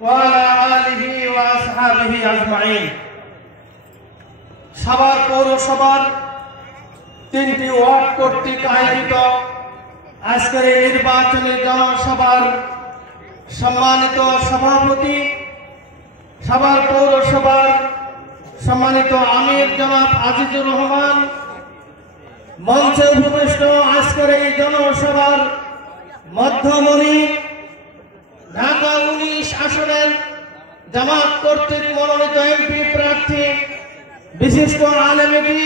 وعلى آله وأصحابه أجمعين। সাভার পৌরসভার 3টি ওয়ার্ড কর্তৃক আয়োজিত আজকের এই নির্বাচনী জনসভার সম্মানিত সভাপতি, সাভার পৌরসভার সম্মানিত আমির জনাব আজিজুর রহমান, মঞ্চে উপবিষ্ট আজকের এই জনসভার মধ্যমণি, ঢাকা 19 আসনের জামাত কর্তৃক মনোনীত এমপি প্রার্থী, বিশিষ্ট আলেমী,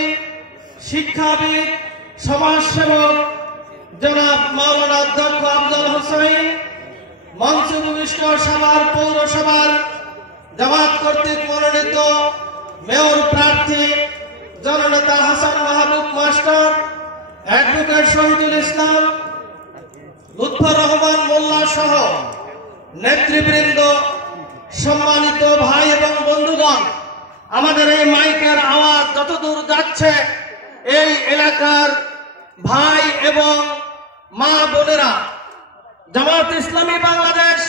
শিক্ষাবিদ, সমাজসেবক জনাব মাওলানা অধ্যক্ষ আফজাল হোসেন, মঞ্চে উপবিষ্ট সাভার পৌরসভার জামাত কর্তৃক মনোনীত মেয়র প্রার্থী জননেতা হাসান মাহবুব মাস্টার, অ্যাডভোকেট শহীদুল ইসলাম, লুৎফর রহমান মোল্লা সহ নেতৃবৃন্দ, সম্মানিত ভাই এবং বন্ধুগণ, আমাদের এই মাইকের আওয়াজ যতদূর যাচ্ছে এই এলাকার ভাই এবং মা বোনেরা, জামাত ইসলামী বাংলাদেশ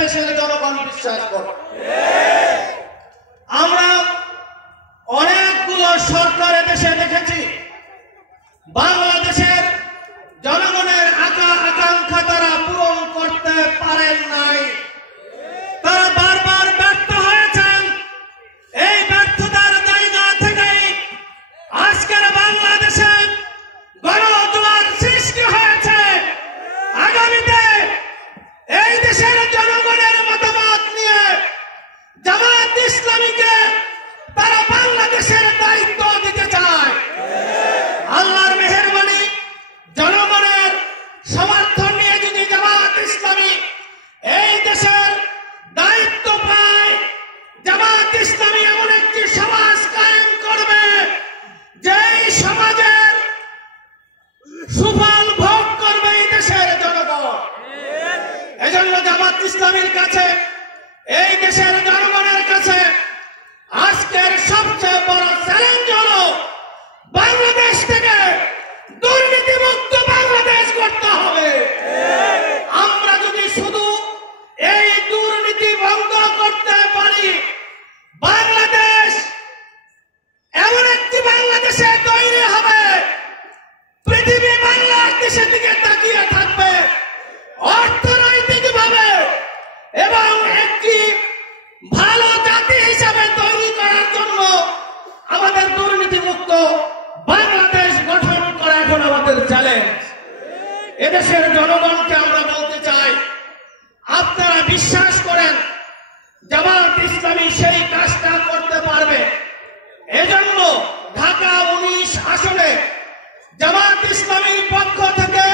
দেশের জনগণ বিশ্বাস করে। আমরা অনেকগুলো সরকার দেশে দেখেছি, বাংলাদেশের জনগণের আকাঙ্ক্ষা তারা পূরণ করতে পারেন নাই। তারা বারবার ব্যর্থ হয়েছেন। এই ব্যর্থতার জায়গা থেকেই আজকের বাংলাদেশে গণজোয়ার সৃষ্টি হয়েছে। আগামীতে এই দেশের জনগণের মতামত নিয়ে জামাত ইসলামীকে তারা বাংলাদেশের দায়িত্ব দিতে চায়। আল্লাহর মেহেরবানি, জনগণের সমর্থন নিয়ে যদি জামাত ইসলামী এই দেশের দায়িত্ব পায়, জামাত ইসলামী এমন একটি সমাজ কায়েম করবে যেই সমাজের সুফল ভোগ করবে এই দেশের জনগণ। এজন্য জামাত ইসলামীর কাছে, এই দেশের জনগণের কাছে আজকের সবচেয়ে বড় চ্যালেঞ্জ হলো বাংলাদেশ থেকে দুর্নীতিমুক্ত বাংলাদেশ করতে হবে। আমরা যদি শুধু এই দুর্নীতি বন্ধ করতে পারি, বাংলাদেশ এমন একটি বাংলাদেশে তৈরি হবে, পৃথিবী বাংলাদেশের দিকে তাকিয়ে থাকবে অর্থনৈতিকভাবে, এবং একটি ভালো জাতি হিসাবে তৈরি করার জন্য আমাদের দুর্নীতিমুক্ত বাংলাদেশ গঠন করা এখন আমাদের চ্যালেঞ্জ। এদেশের জনগণকে আমরা বলতে চাই, আপনারা বিশ্বাস করেন জামাত ইসলামী সেই কাজটা করতে পারবে। এজন্য ঢাকা 19 আসনে জামাত ইসলামীর পক্ষ থেকে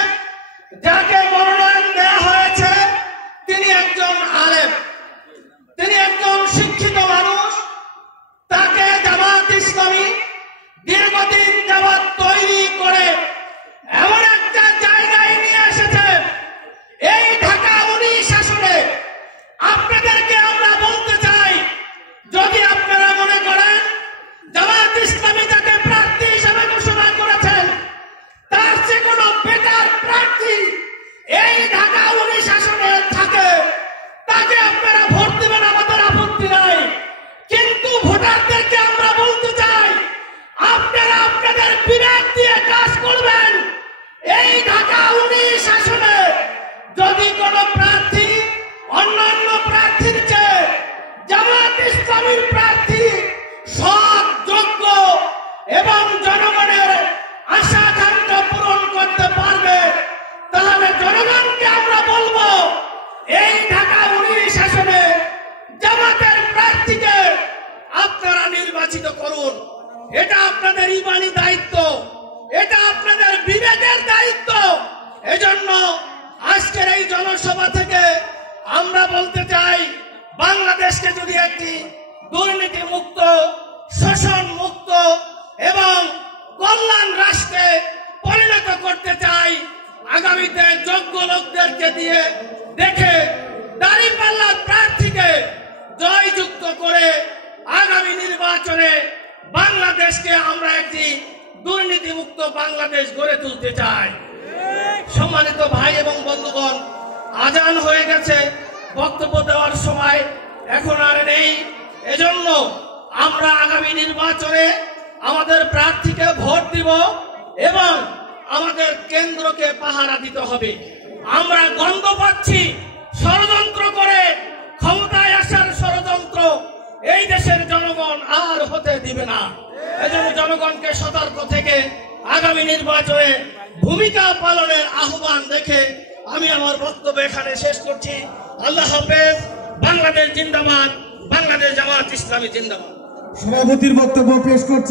যাকে মনোনয়ন দেওয়া হয়েছে তিনি একজন আলেম, তিনি একজন শিক্ষিত মানুষ। তাকে জামাত ইসলামী দীর্ঘদিন যাবৎ তৈরি করে এমন একটা জায়গায় নিয়ে এসেছে। এই ঢাকা 19 আসনে আপনাদেরকে আমরা বলতে চাই, যদি আপনারা মনে করেন জামাত ইসলামী যাকে প্রার্থী হিসেবে ঘোষণা করেছেন তার যে কোনো বেটার প্রার্থী এই ঢাকা 19 আসনে থাকে, তাকে আপনারা ভোট দেবেন, আমাদের আপত্তি নাই। কিন্তু ভোটারদেরকে আমরা বলতে চাই, আপনারা আপনাদের বিবেক দিয়ে কাজ করবেন। এই ঢাকা 19 আসনে যদি কোন প্রার্থী অন্যান্য প্রার্থীর চেয়ে জামাত ইসলামীর প্রার্থী সৎ, যোগ্য এবং জনগণের আশা আকাঙ্ক্ষা পূরণ করতে পারবে, তাহলে জনগণকে আমরা বলবো এই ঢাকা 19 আসনে জামাতের প্রার্থীকে আপনারা নির্বাচিত করুন। এটা আপনাদের ইমানি দায়িত্ব, এটা আপনাদের বিবেকের দায়িত্ব। এজন্য আজকের এই জনসভা থেকে আমরা বলতে চাই, বাংলাদেশকে যদি একটি দুর্নীতি মুক্ত, শোষণ মুক্ত এবং কল্যাণ রাষ্ট্রে পরিণত করতে চাই, আগামীতে যোগ্য লোকদেরকে দিয়ে দেখে দাঁড়িপাল্লার প্রার্থীকে জয়যুক্ত করে আগামী নির্বাচনে বাংলাদেশকে আমরা একটি দুর্নীতিমুক্ত বাংলাদেশ গড়ে তুলতে চাই। সম্মানিত ভাই এবং বন্ধুগণ, আজান হয়ে গেছে, বক্তব্য দেওয়ার সময় নেই। এজন্য আমরা আগামী নির্বাচনে আমাদের প্রার্থীকে ভোট দিব এবং আমাদের কেন্দ্রকে পাহারা দিতে হবে। আমরা গন্ধ পাচ্ছি ষড়যন্ত্র করে ক্ষমতায় আসার ষড়যন্ত্র এই দেশের জনগণ আর হতে দিবে না। এজন্য জনগণকে সতর্ক থেকে আগামী নির্বাচনে ভূমিকা পালনের আহ্বান দেখে আমি আমার বক্তব্য এখানে শেষ করছি। আল্লাহ হাফেজ। বাংলাদেশ জিন্দাবাদ। বাংলাদেশ জামাত ইসলামী জিন্দাবাদ। সভাপতির বক্তব্য পেশ করছে।